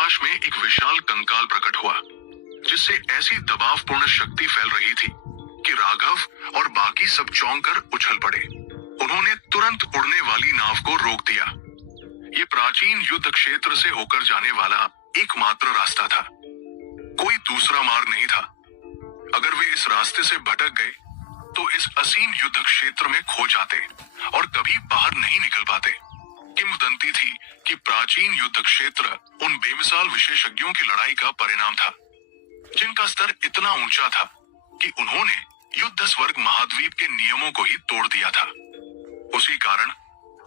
आकाश में एक विशाल कंकाल प्रकट हुआ, जिससे ऐसी दबावपूर्ण शक्ति फैल रही थी कि राघव और बाकी सब चौंक कर उछल पड़े। उन्होंने तुरंत उड़ने वाली नाव को रोक दिया। ये प्राचीन युद्ध क्षेत्र से होकर जाने वाला एकमात्र रास्ता था। कोई दूसरा मार्ग नहीं था। अगर वे इस रास्ते से भटक गए तो इस असीम युद्ध क्षेत्र में खो जाते और कभी बाहर नहीं निकल पाते। किंवदंती थी कि प्राचीन युद्ध क्षेत्र उन बेमिसाल विशेषज्ञों की लड़ाई का परिणाम था, जिनका स्तर इतना ऊंचा था कि उन्होंने युद्ध स्वर्ग महाद्वीप के नियमों को ही तोड़ दिया था। उसी कारण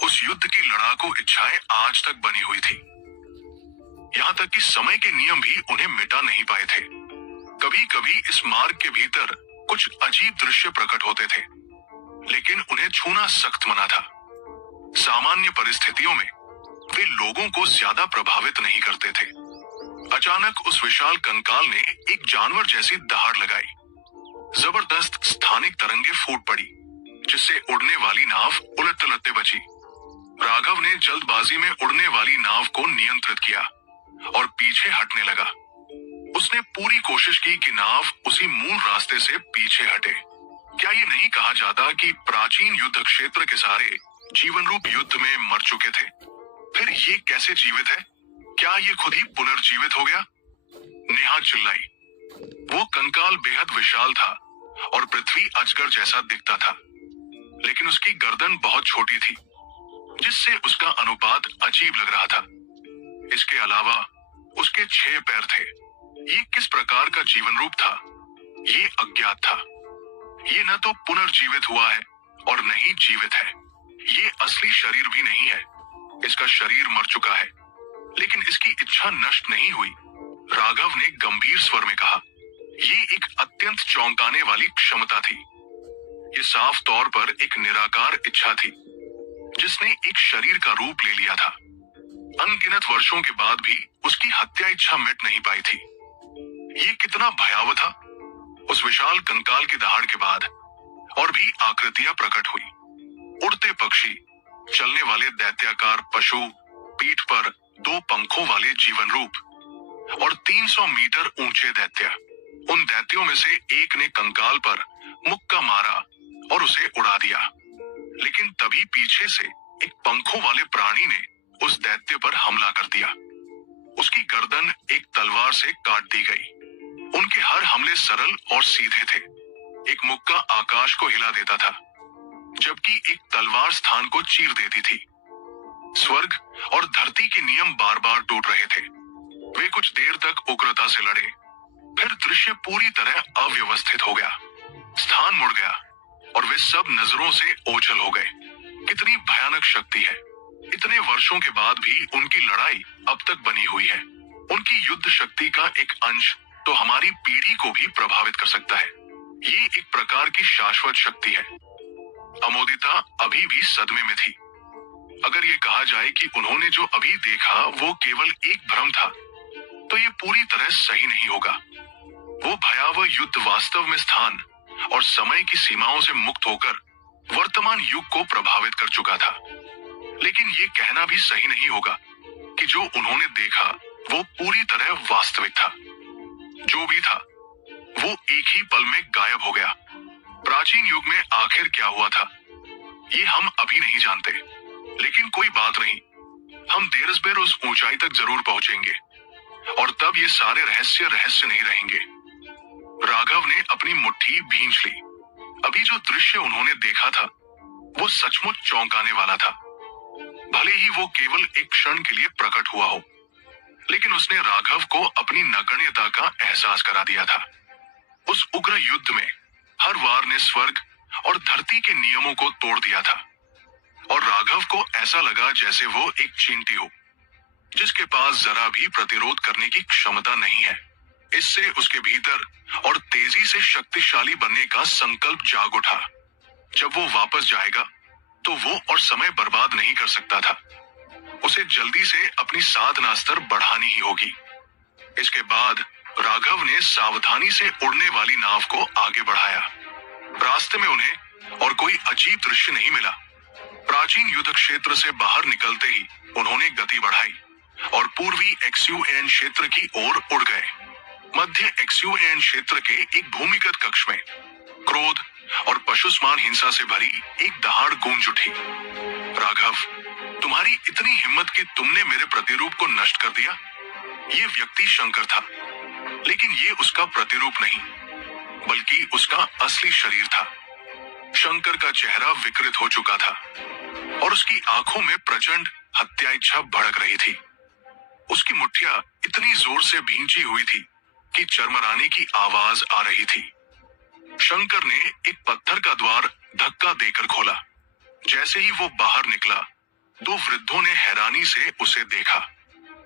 उस युद्ध की लड़ाकू इच्छाएं आज तक बनी हुई थी। यहाँ तक कि समय के नियम भी उन्हें मिटा नहीं पाए थे। कभी कभी इस मार्ग के भीतर कुछ अजीब दृश्य प्रकट होते थे, लेकिन उन्हें छूना सख्त मना था। सामान्य परिस्थितियों में वे लोगों को ज्यादा प्रभावित नहीं करते थे। अचानक उस विशाल कंकाल ने एक जानवर जैसी दहाड़ लगाई। जबरदस्त स्थानिक तरंगे फूट पड़ी, जिससे उड़ने वाली नाव उलट-तलटते बची। राघव ने जल्दबाजी में उड़ने वाली नाव को नियंत्रित किया और पीछे हटने लगा। उसने पूरी कोशिश की कि नाव उसी मूल रास्ते से पीछे हटे। क्या ये नहीं कहा जाता कि प्राचीन युद्ध क्षेत्र के सारे जीवन रूप युद्ध में मर चुके थे? फिर ये कैसे जीवित है? क्या ये खुद ही पुनर्जीवित हो गया? नेहा चिल्लाई। वो कंकाल बेहद विशाल था और पृथ्वी अजगर जैसा दिखता था, लेकिन उसकी गर्दन बहुत छोटी थी, जिससे उसका अनुपात अजीब लग रहा था। इसके अलावा उसके 6 पैर थे। ये किस प्रकार का जीवन रूप था, ये अज्ञात था। ये न तो पुनर्जीवित हुआ है और न ही जीवित है। ये असली शरीर भी नहीं है। इसका शरीर मर चुका है, लेकिन इसकी इच्छा नष्ट नहीं हुई। राघव ने गंभीर स्वर में कहा। ये एक अत्यंत चौंकाने वाली क्षमता थी। ये साफ तौर पर एक निराकार इच्छा थी, जिसने एक शरीर का रूप ले लिया था। अनगिनत वर्षों के बाद भी उसकी हत्या इच्छा मिट नहीं पाई थी। ये कितना भयावह था। उस विशाल कंकाल की दहाड़ के बाद और भी आकृतियां प्रकट हुई। उड़ते पक्षी, चलने वाले दैत्याकार पशु, पीठ पर 2 पंखों वाले जीवन रूप और 300 मीटर ऊंचे दैत्य। उन दैत्यों में से एक ने कंकाल पर मुक्का मारा और उसे उड़ा दिया, लेकिन तभी पीछे से एक पंखों वाले प्राणी ने उस दैत्य पर हमला कर दिया। उसकी गर्दन एक तलवार से काट दी गई। उनके हर हमले सरल और सीधे थे। एक मुक्का आकाश को हिला देता था, जबकि एक तलवार स्थान को चीर देती थी। स्वर्ग और धरती के नियम बार बार टूट रहे थे। वे कुछ देर तक उग्रता से लड़े, फिर दृश्य पूरी तरह अव्यवस्थित हो गया। स्थान मुड़ गया और वे सब नजरों से ओझल हो गए। कितनी भयानक शक्ति है। इतने वर्षों के बाद भी उनकी लड़ाई अब तक बनी हुई है। उनकी युद्ध शक्ति का एक अंश तो हमारी पीढ़ी को भी प्रभावित कर सकता है। ये एक प्रकार की शाश्वत शक्ति है। अमोदिता अभी भी सदमे में थी। अगर ये कहा जाए कि उन्होंने जो अभी देखा वो केवल एक भ्रम था, तो ये पूरी तरह सही नहीं होगा। वो भयावह युद्ध वास्तव में स्थान और समय की सीमाओं से मुक्त होकर वर्तमान युग को प्रभावित कर चुका था। लेकिन ये कहना भी सही नहीं होगा कि जो उन्होंने देखा वो पूरी तरह वास्तविक था। जो भी था वो एक ही पल में गायब हो गया। प्राचीन युग में आखिर क्या हुआ था, ये हम अभी नहीं जानते, लेकिन कोई बात नहीं, हम देर-ए-बेर उस ऊंचाई तक जरूर पहुंचेंगे और तब ये सारे रहस्य नहीं रहेंगे। राघव ने अपनी मुट्ठी भींच ली। अभी जो दृश्य उन्होंने देखा था वो सचमुच चौंकाने वाला था। भले ही वो केवल एक क्षण के लिए प्रकट हुआ हो, लेकिन उसने राघव को अपनी नगण्यता का एहसास करा दिया था। उस उग्र युद्ध में हर वार ने स्वर्ग और धरती के नियमों को तोड़ दिया था और राघव को ऐसा लगा जैसे वो एक चींटी हो, जिसके पास जरा भी प्रतिरोध करने की क्षमता नहीं है। इससे उसके भीतर और तेजी से शक्तिशाली बनने का संकल्प जाग उठा। जब वो वापस जाएगा तो वो और समय बर्बाद नहीं कर सकता था। उसे जल्दी से अपनी साधना स्तर बढ़ानी ही होगी। इसके बाद राघव ने सावधानी से उड़ने वाली नाव को आगे बढ़ाया। रास्ते में उन्हें और कोई अजीब दृश्य नहीं मिला। प्राचीन युद्ध क्षेत्र से बाहर निकलते ही उन्होंने गति बढ़ाई और पूर्वी XUAN क्षेत्र की ओर उड़ गए। मध्य XUAN क्षेत्र के एक भूमिगत कक्ष में क्रोध और पशुसमान हिंसा से भरी एक दहाड़ गूंज उठी। राघव, तुम्हारी इतनी हिम्मत कि तुमने मेरे प्रतिरूप को नष्ट कर दिया। ये व्यक्ति शंकर था, लेकिन ये उसका प्रतिरूप नहीं, बल्कि उसका असली शरीर था। शंकर का चेहरा विकृत हो चुका था और उसकी आंखों में प्रचंड हत्या इच्छा भड़क रही थी। उसकी मुट्ठियां इतनी जोर से भींची हुई थी कि चरमराने की आवाज आ रही थी। शंकर ने एक पत्थर का द्वार धक्का देकर खोला। जैसे ही वो बाहर निकला, दो वृद्धों ने हैरानी से उसे देखा।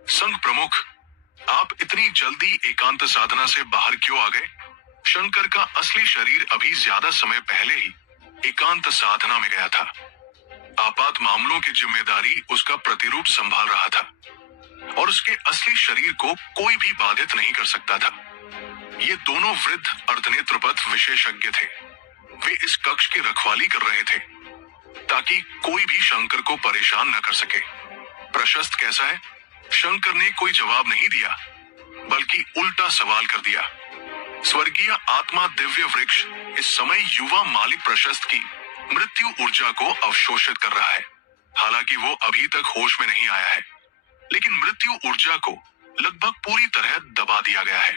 संघ प्रमुख, आप इतनी जल्दी एकांत साधना से बाहर क्यों आ गए? शंकर का असली शरीर अभी ज्यादा समय पहले ही एकांत साधना में गया था। आपात मामलों की जिम्मेदारी उसका प्रतिरूप संभाल रहा था और उसके असली शरीर को कोई भी बाधित नहीं कर सकता था। ये दोनों वृद्ध अर्धनेत्रपथ विशेषज्ञ थे। वे इस कक्ष की रखवाली कर रहे थे ताकि कोई भी शंकर को परेशान न कर सके। प्रशस्त कैसा है? शंकर ने कोई जवाब नहीं दिया, बल्कि उल्टा सवाल कर दिया। स्वर्गीय आत्मा दिव्य वृक्ष इस समय युवा मालिक प्रशस्त की मृत्यु ऊर्जा को अवशोषित कर रहा है। हालांकि वो अभी तक होश में नहीं आया है, लेकिन मृत्यु ऊर्जा को लगभग पूरी तरह दबा दिया गया है।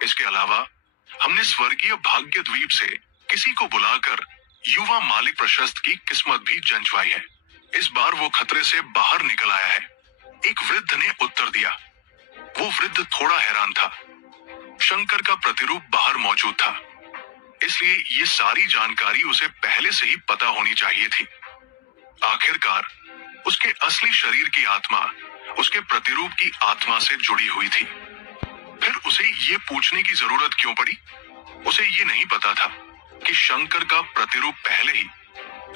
इसके अलावा हमने स्वर्गीय भाग्य द्वीप से किसी को बुलाकर युवा मालिक प्रशस्त की किस्मत भी जंचवाई है। इस बार वो खतरे से बाहर निकल आया है। एक वृद्ध ने उत्तर दिया। वो वृद्ध थोड़ा हैरान था। शंकर का प्रतिरूप बाहर मौजूद था, इसलिए ये सारी जानकारी उसे पहले से ही पता होनी चाहिए थी। आखिरकार उसके असली शरीर की आत्मा उसके प्रतिरूप की आत्मा से जुड़ी हुई थी। फिर उसे ये पूछने की जरूरत क्यों पड़ी? उसे ये नहीं पता था कि शंकर का प्रतिरूप पहले ही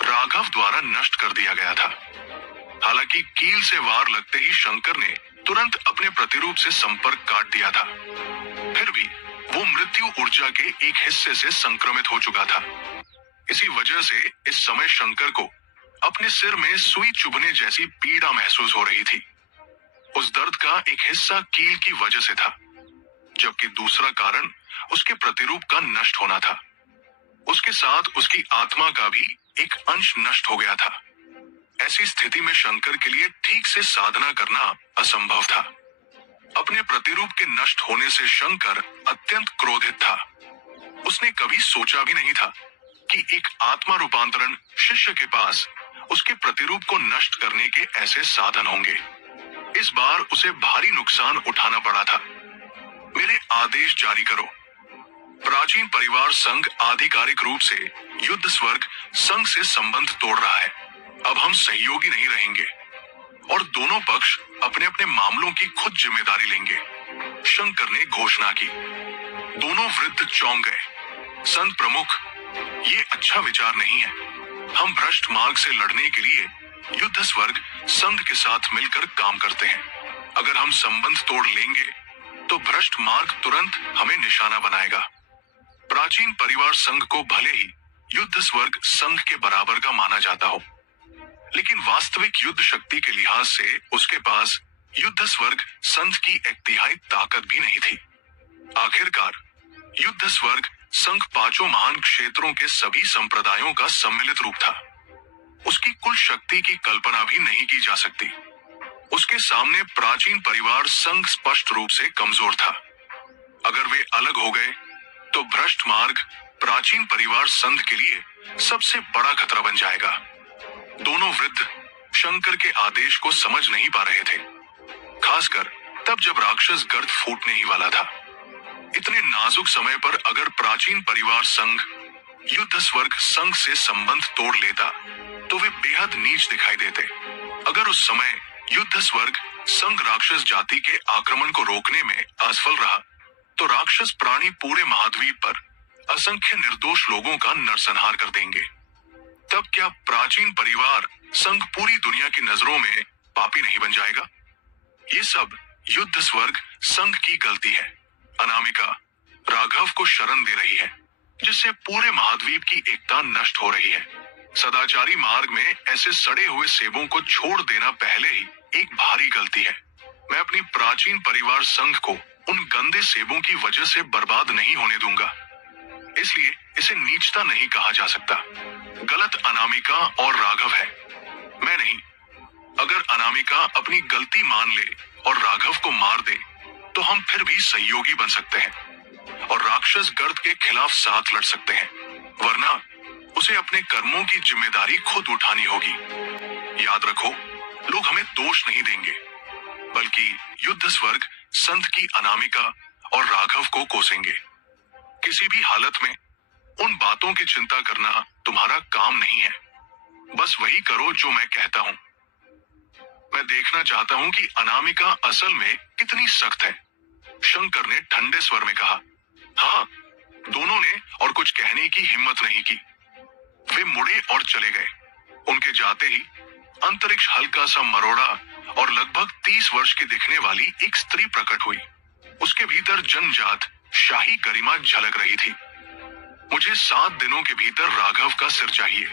राघव द्वारा नष्ट कर दिया गया था। हालांकि कील से वार लगते ही शंकर ने तुरंत अपने प्रतिरूप से संपर्क काट दिया था। फिर भी वो मृत्यु ऊर्जा के एक हिस्से से संक्रमित हो चुका था। इसी वजह से इस समय शंकर को अपने सिर में सुई चुभने जैसी पीड़ा महसूस हो रही थी। उस दर्द का एक हिस्सा कील की वजह से था, जबकि दूसरा कारण उसके प्रतिरूप का नष्ट होना था। उसके साथ उसकी आत्मा का भी एक अंश नष्ट हो गया था। ऐसी स्थिति में शंकर के लिए ठीक से साधना करना असंभव था। अपने प्रतिरूप के नष्ट होने से शंकर अत्यंत क्रोधित था। उसने कभी सोचा भी नहीं था कि एक आत्मा रूपांतरण शिष्य के पास उसके प्रतिरूप को नष्ट करने के ऐसे साधन होंगे। इस बार उसे भारी नुकसान उठाना पड़ा था। मेरे आदेश जारी करो। प्राचीन परिवार संघ आधिकारिक रूप से युद्ध स्वर्ग संघ से संबंध तोड़ रहा है। अब हम सहयोगी नहीं रहेंगे और दोनों पक्ष अपने अपने मामलों की खुद जिम्मेदारी लेंगे, शंकर ने घोषणा की। दोनों वृद्ध चौंक गए। संत प्रमुख, ये अच्छा विचार नहीं है। हम भ्रष्ट मार्ग से लड़ने के लिए युद्ध स्वर्ग संघ के साथ मिलकर काम करते हैं। अगर हम संबंध तोड़ लेंगे तो भ्रष्ट मार्ग तुरंत हमें निशाना बनाएगा। प्राचीन परिवार संघ को भले ही युद्ध स्वर्ग संघ के बराबर का माना जाता हो, लेकिन वास्तविक युद्ध शक्ति के लिहाज से उसके पास युद्ध स्वर्ग संघ की एक तिहाई ताकत भी नहीं थी। आखिरकार युद्ध स्वर्ग संघ पांचों महान क्षेत्रों के सभी संप्रदायों का सम्मिलित रूप था। उसकी कुल शक्ति की कल्पना भी नहीं की जा सकती। उसके सामने प्राचीन परिवार संघ स्पष्ट रूप से कमजोर था। अगर वे अलग हो गए तो भ्रष्ट मार्ग प्राचीन परिवार संघ के लिए सबसे बड़ा खतरा बन जाएगा। दोनों वृद्ध शंकर के आदेश को समझ नहीं पा रहे थे, खासकर तब जब राक्षस गर्द फूटने ही वाला था। इतने नाजुक समय पर अगर प्राचीन परिवार संघ युद्ध स्वर्ग संघ से संबंध तोड़ लेता तो वे बेहद नीच दिखाई देते। अगर उस समय युद्ध स्वर्ग संघ राक्षस जाति के आक्रमण को रोकने में असफल रहा तो राक्षस प्राणी पूरे महाद्वीप पर असंख्य निर्दोष लोगों का नरसंहार कर देंगे। तब क्या प्राचीन परिवार संघ पूरी दुनिया की नजरों में पापी नहीं बन जाएगा? ये सब युद्ध स्वर्ग संघ की गलती है। अनामिका राघव को शरण दे रही है, जिससे पूरे महाद्वीप की एकता नष्ट हो रही है। सदाचारी मार्ग में ऐसे सड़े हुए सेबों को छोड़ देना पहले ही एक भारी गलती है। मैं अपनी प्राचीन परिवार संघ को उन गंदे सेबों की वजह से बर्बाद नहीं होने दूंगा। इसलिए इसे नीचता नहीं कहा जा सकता। गलत अनामिका और राघव है, मैं नहीं। अगर अनामिका अपनी गलती मान ले और राघव को मार दे तो हम फिर भी सहयोगी बन सकते हैं और राक्षस गर्द के खिलाफ साथ लड़ सकते हैं, वरना उसे अपने कर्मों की जिम्मेदारी खुद उठानी होगी। याद रखो, लोग हमें दोष नहीं देंगे, बल्कि युद्ध स्वर्ग संत की अनामिका और राघव को कोसेंगे। किसी भी हालत में उन बातों की चिंता करना तुम्हारा काम नहीं है। बस वही करो जो मैं कहता हूँ। मैं देखना चाहता हूँ कि अनामिका असल में कितनी सख्त है, शंकर ने ठंडे स्वर में कहा। हाँ, दोनों ने और कुछ कहने की हिम्मत नहीं की। वे मुड़े और चले गए। उनके जाते ही अंतरिक्ष हल्का सा मरोड़ा और लगभग 30 वर्ष की दिखने वाली एक स्त्री प्रकट हुई। उसके भीतर जन्मजात शाही गरिमा झलक रही थी। मुझे 7 दिनों के भीतर राघव का सिर चाहिए।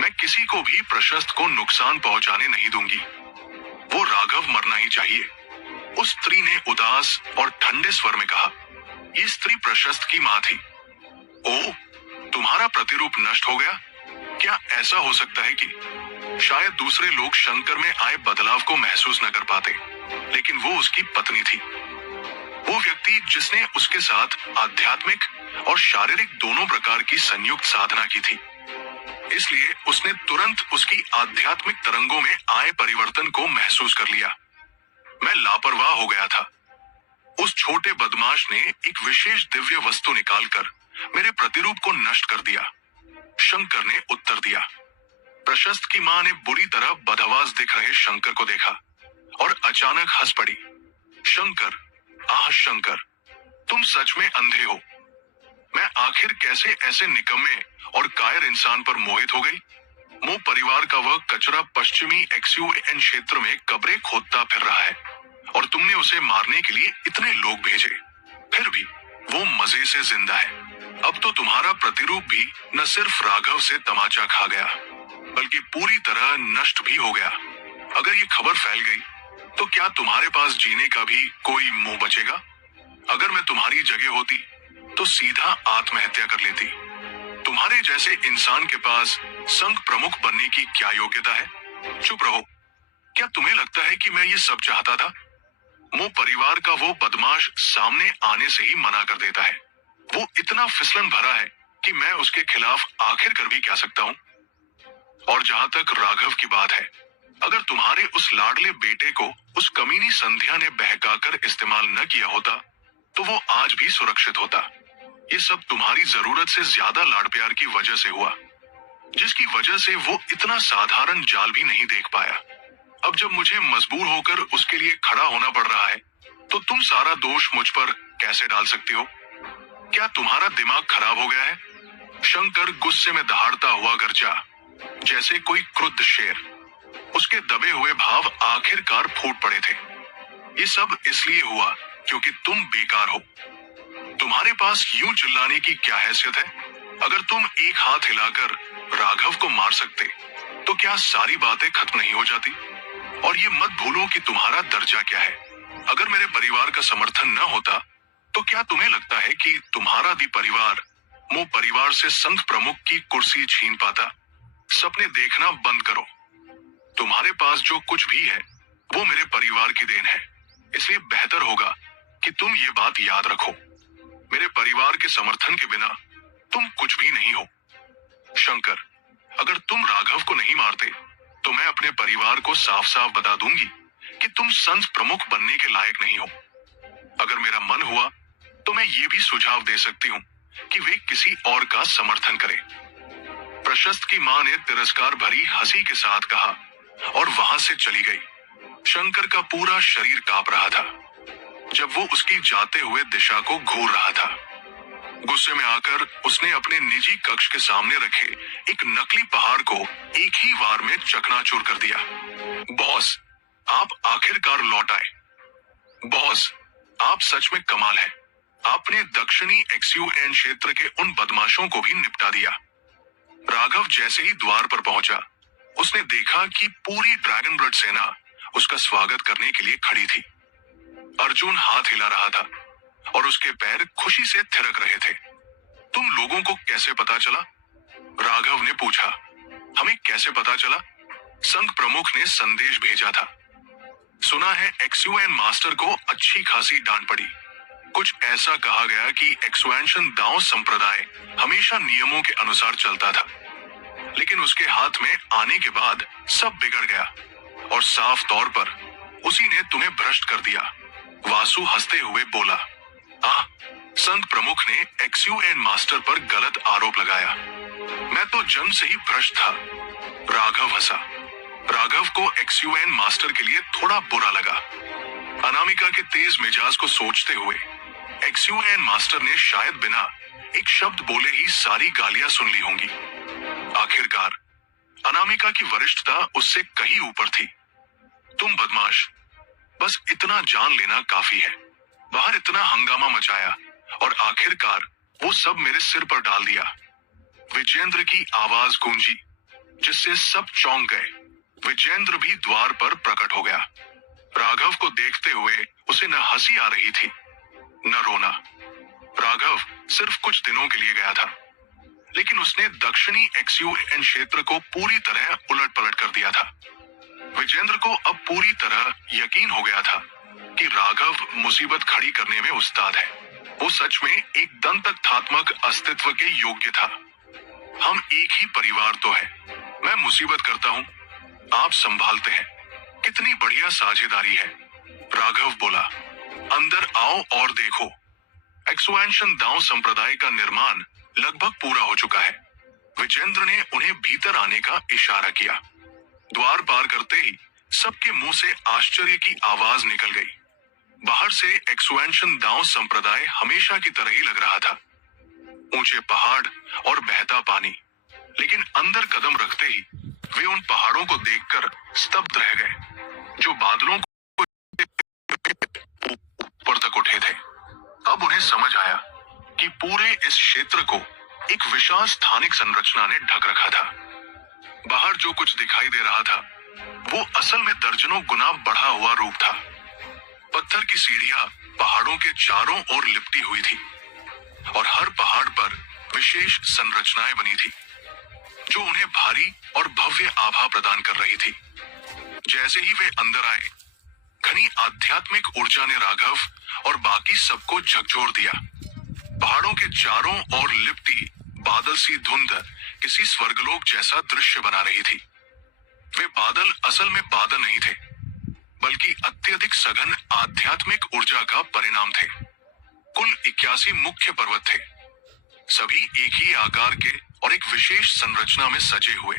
मैं किसी को भी प्रशस्त को नुकसान पहुंचाने नहीं दूंगी। वो राघव मरना ही चाहिए। उस स्त्री ने उदास और ठंडे स्वर में कहा। ये स्त्री प्रशस्त की मां थी। ओ, तुम्हारा प्रतिरूप नष्ट हो गया? क्या ऐसा हो सकता है कि शायद दूसरे लोग शंकर में आए बदलाव को महसूस न कर पाते, लेकिन वो उसकी पत्नी थी। वो व्यक्ति जिसने उसके साथ आध्यात्मिक और शारीरिक दोनों प्रकार की संयुक्त साधना की थी। इसलिए उसने तुरंत उसकी आध्यात्मिक तरंगों में आए परिवर्तन को महसूस कर लिया। मैं लापरवाह हो गया था। उस छोटे बदमाश ने एक विशेष दिव्य वस्तु निकालकर मेरे प्रतिरूप को नष्ट कर दिया, शंकर ने उत्तर दिया। प्रशस्त की मां ने बुरी तरह बदहवास दिख रहे शंकर को देखा और अचानक हंस पड़ी। शंकर, आह शंकर, तुम सच में अंधे हो। मैं आखिर कैसे ऐसे निकम्मे और कायर इंसान पर मोहित हो गई? मो परिवार का वह कचरा पश्चिमी XUN क्षेत्र में कब्रें खोदता फिर रहा है और तुमने उसे मारने के लिए इतने लोग भेजे, फिर भी वो मजे से जिंदा है। अब तो तुम्हारा प्रतिरूप भी न सिर्फ राघव से तमाचा खा गया, बल्कि पूरी तरह नष्ट भी हो गया। अगर ये खबर फैल गई तो क्या तुम्हारे पास जीने का भी कोई मुंह बचेगा? अगर मैं तुम्हारी जगह होती तो सीधा आत्महत्या कर लेती। तुम्हारे जैसे इंसान के पास संघ प्रमुख बनने की क्या योग्यता है? चुप रहो। क्या तुम्हें लगता है कि मैं ये सब चाहता था? मो परिवार का वो बदमाश सामने आने से ही मना कर देता है। वो इतना फिसलन भरा है कि मैं उसके खिलाफ आखिर कर भी क्या सकता हूँ? और जहां तक राघव की बात है, अगर तुम्हारे उस लाडले बेटे को उस कमीनी संध्या ने बहकाकर इस्तेमाल न किया होता तो वो आज भी सुरक्षित होता। ये सब तुम्हारी जरूरत से ज्यादा लाड़ प्यार की वजह से हुआ, जिसकी वजह से वो इतना साधारण जाल भी नहीं देख पाया। अब जब मुझे मजबूर होकर उसके लिए खड़ा होना पड़ रहा है तो तुम सारा दोष मुझ पर कैसे डाल सकती हो? क्या तुम्हारा दिमाग खराब हो गया है? शंकर गुस्से में दहाड़ता हुआ गरजा, जैसे कोई क्रुद्ध शेर। उसके दबे हुए भाव आखिरकार फूट पड़े थे। ये सब इसलिए हुआ क्योंकि तुम बेकार हो। तुम्हारे पास यूं चिल्लाने की क्या हैसियत है? अगर तुम एक हाथ हिलाकर राघव को मार सकते तो क्या सारी बातें खत्म नहीं हो जाती? और ये मत भूलो कि तुम्हारा दर्जा क्या है। अगर मेरे परिवार का समर्थन न होता तो क्या तुम्हें लगता है कि तुम्हारा भी परिवार मो परिवार से संघ प्रमुख की कुर्सी छीन पाता? सपने देखना बंद करो। तुम्हारे पास जो कुछ भी है वो मेरे परिवार की देन है, इसलिए बेहतर होगा कि तुम ये बात याद रखो। मेरे परिवार के समर्थन के बिना तुम कुछ भी नहीं हो। शंकर, अगर तुम राघव को नहीं मारते तो मैं अपने परिवार को साफ साफ बता दूंगी कि तुम संघ प्रमुख बनने के लायक नहीं हो। अगर मेरा मन हुआ तो मैं ये भी सुझाव दे सकती हूँ कि वे किसी और का समर्थन करें। प्रशस्त की मां ने तिरस्कार भरी हंसी के साथ कहा और वहां से चली गई। शंकर का पूरा शरीर कांप रहा था जब वो उसकी जाते हुए दिशा को घूर रहा था। गुस्से में आकर उसने अपने निजी कक्ष के सामने रखे एक नकली पहाड़ को एक ही वार में चकनाचूर कर दिया। बॉस, आप आखिरकार लौट आए। बॉस, आप सच में कमाल है। आपने दक्षिणी XUN क्षेत्र के उन बदमाशों को भी निपटा दिया। राघव जैसे ही द्वार पर पहुंचा, उसने देखा कि पूरी ड्रैगन ब्लड सेना उसका स्वागत करने के लिए खड़ी थी। अर्जुन हाथ हिला रहा था और उसके पैर खुशी से थिरक रहे थे। तुम लोगों को कैसे पता चला? राघव ने पूछा। हमें कैसे पता चला? संघ प्रमुख ने संदेश भेजा था। सुना है एक्सयूएन मास्टर को अच्छी खासी डांट पड़ी। कुछ ऐसा कहा गया कि एक्सुएंशन दाओ संप्रदाय हमेशा नियमों के अनुसार चलता था, लेकिन उसके हाथ में आने के बाद सब बिगड़ गया और साफ तौर पर उसी ने तुम्हें भ्रष्ट कर दिया। वासु हंसते हुए बोला। संघ प्रमुख ने एक्सयूएन मास्टर पर गलत आरोप लगाया। मैं तो जन्म से ही भ्रष्ट था। राघव हंसा। राघव को एक्सयूएन मास्टर के लिए थोड़ा बुरा लगा। अनामिका के तेज मिजाज को सोचते हुए एक्सयूएन मास्टर ने शायद बिना एक शब्द बोले ही सारी गालियां सुन ली होंगी। आखिरकार अनामिका की वरिष्ठता उससे कहीं ऊपर थी। तुम बदमाश, बस इतना जान लेना काफी है। बाहर इतना हंगामा मचाया और आखिरकार वो सब मेरे सिर पर डाल दिया। विजेंद्र की आवाज गूंजी जिससे सब चौंक गए। विजेंद्र भी द्वार पर प्रकट हो गया। राघव को देखते हुए उसे न हंसी आ रही थी न रोना। राघव सिर्फ कुछ दिनों के लिए गया था, लेकिन उसने दक्षिणी एक्सयूएन क्षेत्र को पूरी तरह उलट पलट कर दिया था। विजेंद्र को अब पूरी तरह यकीन हो गया था कि राघव मुसीबत खड़ी करने में उस्ताद है। वो सच में एक दंतकथात्मक अस्तित्व के योग्य था। हम एक ही परिवार तो है। मैं मुसीबत करता हूँ, आप संभालते हैं। कितनी बढ़िया साझेदारी है। राघव बोला। अंदर आओ और देखो। एक्सुएंशन दाओ संप्रदाय का निर्माण लगभग पूरा हो चुका है। विजेंद्र ने उन्हें भीतर आने का इशारा किया। द्वार पार करते ही सबके मुंह से आश्चर्य की आवाज निकल गई। बाहर से एक्सुएंशन दाओ संप्रदाय हमेशा की तरह ही लग रहा था। ऊंचे पहाड़ और बहता पानी, लेकिन अंदर कदम रखते ही वे उन पहाड़ों को देखकर स्तब्ध रह गए जो बादलों को ऊपर तक उठे थे। अब उन्हें समझ आया कि पूरे इस क्षेत्र को एक विशाल स्थानिक संरचना ने ढक रखा था। बाहर जो कुछ दिखाई दे रहा था वो असल में दर्जनों गुना बढ़ा हुआ रूप था। पत्थर की सीढ़ियां पहाड़ों के चारों ओर लिपटी हुई थी और हर पहाड़ पर विशेष संरचनाएं बनी थी जो उन्हें भारी और भव्य आभा प्रदान कर रही थी। जैसे ही वे अंदर आए, घनी आध्यात्मिक ऊर्जा ने राघव और बाकी सबको झकझोर दिया। पहाड़ों के चारों ओर लिपटी बादल सी धुंध किसी स्वर्गलोक जैसा दृश्य बना रही थी। वे बादल असल में बादल नहीं थे, बल्कि अत्यधिक सघन आध्यात्मिक ऊर्जा का परिणाम थे। कुल 81 मुख्य पर्वत थे, सभी एक ही आकार के और एक विशेष संरचना में सजे हुए,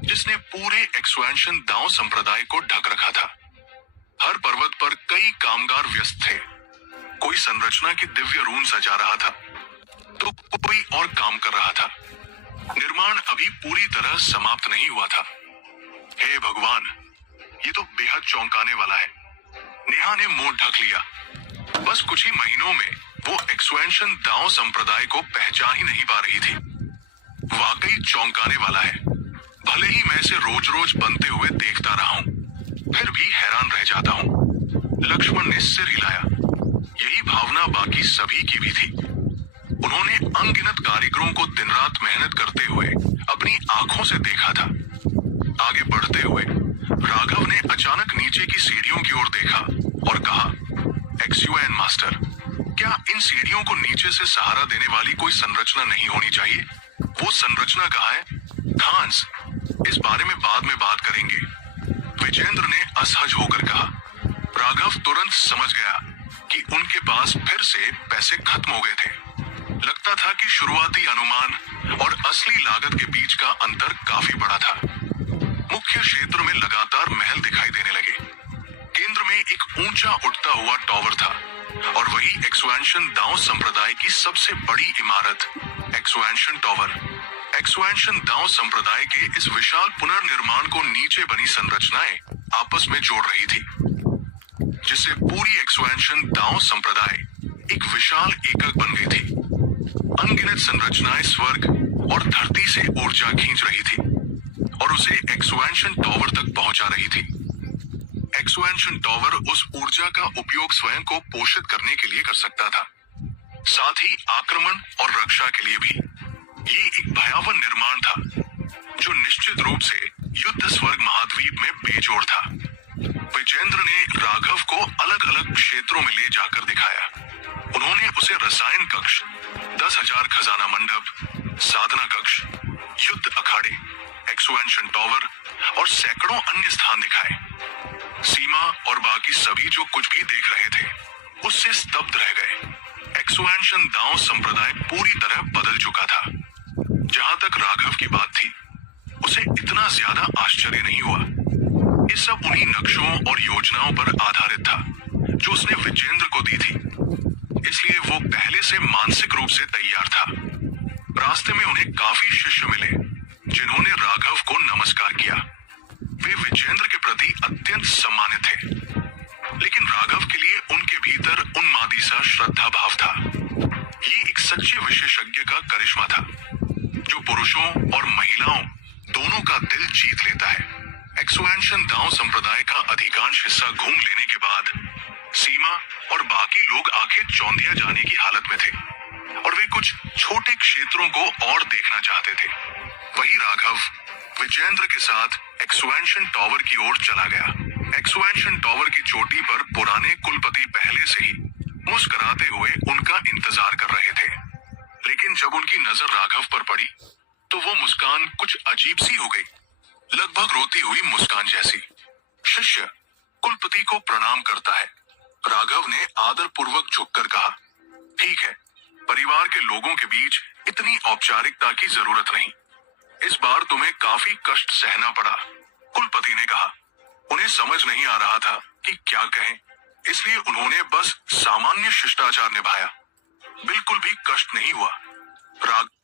जिसने पूरे एक्सुएंशन दाओ संप्रदाय को ढक रखा था। हर पर्वत पर कई कामगार व्यस्त थे। कोई संरचना की दिव्य रून सजा रहा था तो कोई और काम कर रहा था। निर्माण अभी पूरी तरह समाप्त नहीं हुआ था। हे भगवान, ये तो बेहद चौंकाने वाला है। नेहा ने मुंह ढक लिया। बस कुछ ही महीनों में वो एक्सुएंशन दाओ संप्रदाय को पहचान ही नहीं पा रही थी। वाकई चौंकाने वाला है। भले ही मैं इसे रोज रोज बनते हुए देखता रहा हूँ, फिर भी हैरान रह जाता हूँ। लक्ष्मण ने सिर हिलाया। यही भावना बाकी सभी की भी थी। उन्होंने अनगिनत कारीगरों को दिन रात मेहनत करते हुए अपनी आंखों से देखा था। आगे बढ़ते हुए राघव ने अचानक नीचे की सीढ़ियों की ओर देखा और कहा, एक्सयूएन मास्टर, क्या इन सीढ़ियों को नीचे से सहारा देने वाली कोई संरचना नहीं होनी चाहिए? वो संरचना कहाँ है? खांस, इस बारे में बाद में बात करेंगे, विजेंद्र ने असहज होकर कहा। राघव तुरंत समझ गया कि उनके पास फिर से पैसे खत्म हो गए थे। लगता था कि शुरुआती अनुमान और असली लागत के बीच का अंतर काफी बड़ा था। मुख्य क्षेत्र में लगातार महल दिखाई देने लगे। केंद्र में एक ऊंचा उठता हुआ टावर था और वही एक्सुएंशन दाओ संप्रदाय की सबसे बड़ी इमारत, एक्सुएंशन टावर। एक्सुएंशन दाओ संप्रदाय के इस विशाल पुनर्निर्माण को नीचे बनी संरचनाएं आपस में जोड़ रही थी, जिससे पूरी एक्सुएंशन दाओ संप्रदाय एक विशाल एकक बन गई थी। अनगिनत संरचनाएं स्वर्ग और धरती से ऊर्जा खींच रही थी और उसे एक्सुएंशन टावर तक पहुंचा रही थी। एक्सुएंशन टॉवर उस ऊर्जा का उपयोग स्वयं को पोषित करने के लिए कर सकता था, साथ ही आक्रमण और रक्षा के लिए भी। ये एक भयावह निर्माण था जो निश्चित रूप से युद्ध स्वर्ग महाद्वीप में बेजोड़ था। विजेंद्र ने राघव को अलग अलग क्षेत्रों में ले जाकर दिखाया। उन्होंने उसे रसायन कक्ष, 10,000 खजाना मंडप, साधना कक्ष, युद्ध अखाड़े, एक्सुएंशन टॉवर और सैकड़ों अन्य स्थान दिखाए। सीमा और बाकी सभी जो कुछ भी देख रहे थे उससे स्तब्ध रह गए। एक्सुएंशन दांव संप्रदाय पूरी तरह बदल चुका था। जहां तक राघव की बात थी, उसे इतना ज्यादा आश्चर्य नहीं हुआ। ये सब उन्हीं नक्शों और योजनाओं पर आधारित था जो उसने विजेंद्र को दी थी, इसलिए वो पहले से मानसिक रूप से तैयार था। रास्ते में उन्हें काफी शिष्य मिले जिन्होंने राघव को नमस्कार किया। वे विजेंद्र के प्रति अत्यंत सम्मानित थे, लेकिन राघव के लिए उनके भीतर उन्मादी सा श्रद्धा भाव था। ये एक सच्चे विशेषज्ञ का करिश्मा था जो पुरुषों और महिलाओं दोनों का दिल जीत लेता है। एक्सुएंशन दांव संप्रदाय का अधिकांश हिस्सा घूम लेने के बाद सीमा और बाकी लोग आखिर चौंधिया जाने की हालत में थे और वे कुछ छोटे क्षेत्रों को और देखना चाहते थे। वही राघव विजेंद्र के साथ एक्सुएंशन टॉवर की ओर चला गया। एक्सुएंशन टॉवर की चोटी पर पुराने कुलपति पहले से ही मुस्कुराते हुए उनका इंतजार कर रहे थे, लेकिन जब उनकी नजर राघव पर पड़ी तो वो मुस्कान कुछ अजीब सी हो गई, लगभग रोती हुई मुस्कान जैसी। शिष्य कुलपति को प्रणाम करता है, राघव ने आदर पूर्वक झुककर कहा। ठीक है, परिवार के लोगों के बीच इतनी औपचारिकता की जरूरत नहीं। इस बार तुम्हें काफी कष्ट सहना पड़ा, कुलपति ने कहा। उन्हें समझ नहीं आ रहा था कि क्या कहें, इसलिए उन्होंने बस सामान्य शिष्टाचार निभाया। बिल्कुल भी कष्ट नहीं हुआ। राघव